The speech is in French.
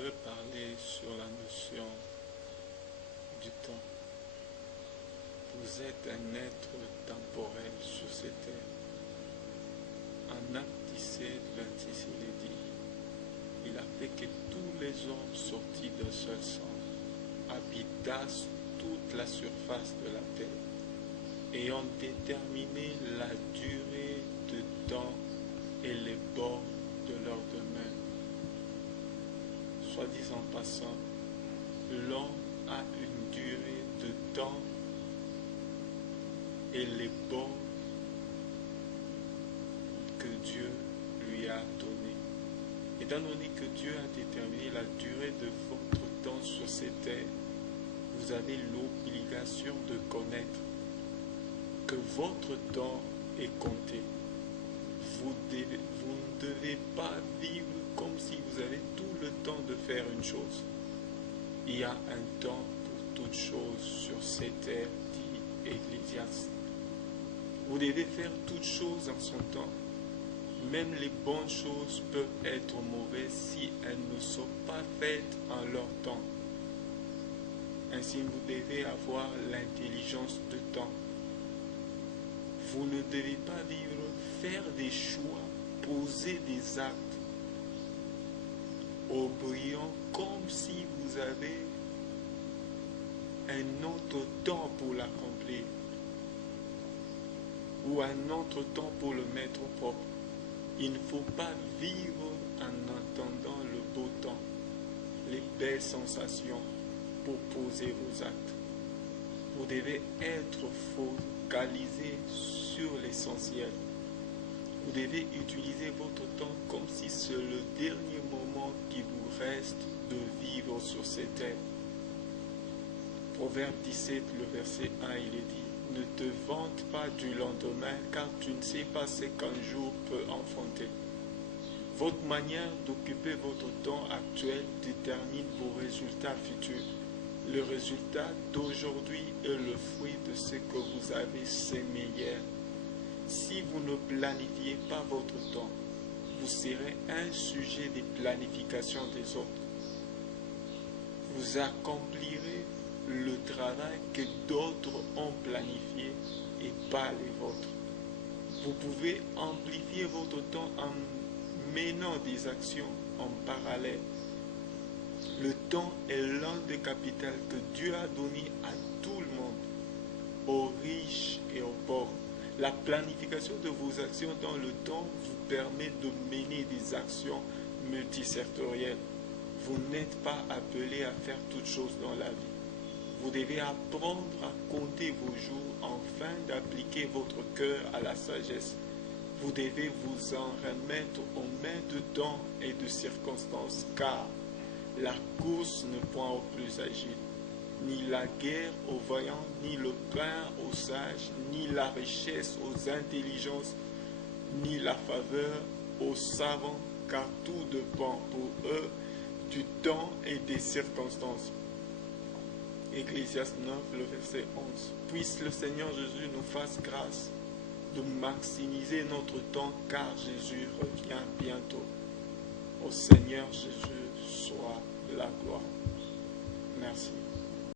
voudrais parler sur la notion du temps. Vous êtes un être temporel sur cette terre. En Actes 17, 26, il est dit, il a fait que tous les hommes sortis d'un seul sang habitassent toute la surface de la terre et ont déterminé la durée de temps et les bornes de leur domaine. Soit dit en passant, l'homme a une durée de temps et les bornes que Dieu lui a données. Étant donné que Dieu a déterminé la durée de votre temps sur cette terre, vous avez l'obligation de connaître que votre temps est compté. Vous ne devez pas vivre comme si vous avez tout le temps de faire une chose. Il y a un temps pour toute chose sur cette terre, dit Ecclésiaste. Vous devez faire toutes choses en son temps. Même les bonnes choses peuvent être mauvaises si elles ne sont pas faites en leur temps. Ainsi, vous devez avoir l'intelligence de temps. Vous ne devez pas vivre, faire des choix, poser des actes au brillant comme si vous avez un autre temps pour l'accomplir ou un autre temps pour le mettre au propre. Il ne faut pas vivre en entendant le beau temps, les belles sensations pour poser vos actes. Vous devez être focalisé sur l'essentiel. Vous devez utiliser votre temps comme si c'est le dernier moment qui vous reste de vivre sur cette terre. Proverbe 17, le verset 1, il est dit, « Ne te vante pas du lendemain, car tu ne sais pas ce qu'un jour peut enfanter. » Votre manière d'occuper votre temps actuel détermine vos résultats futurs. Le résultat d'aujourd'hui est le fruit de ce que vous avez semé hier. Si vous ne planifiez pas votre temps, vous serez un sujet de planification des autres. Vous accomplirez le travail que d'autres ont planifié et pas les vôtres. Vous pouvez amplifier votre temps en menant des actions en parallèle. Le temps est l'un des capitaux que Dieu a donné à tout le monde, aux riches et aux pauvres. La planification de vos actions dans le temps vous permet de mener des actions multisectorielles. Vous n'êtes pas appelé à faire toutes choses dans la vie. Vous devez apprendre à compter vos jours afin d'appliquer votre cœur à la sagesse. Vous devez vous en remettre aux mains de temps et de circonstances, car la course ne point au plus agile, ni la guerre aux vaillants, ni le pain aux sages, ni la richesse aux intelligences, ni la faveur aux savants, car tout dépend pour eux du temps et des circonstances. Ecclésiaste 9, le verset 11. Puisse le Seigneur Jésus nous fasse grâce de maximiser notre temps, car Jésus revient bientôt. Au Seigneur Jésus soit la gloire. Merci.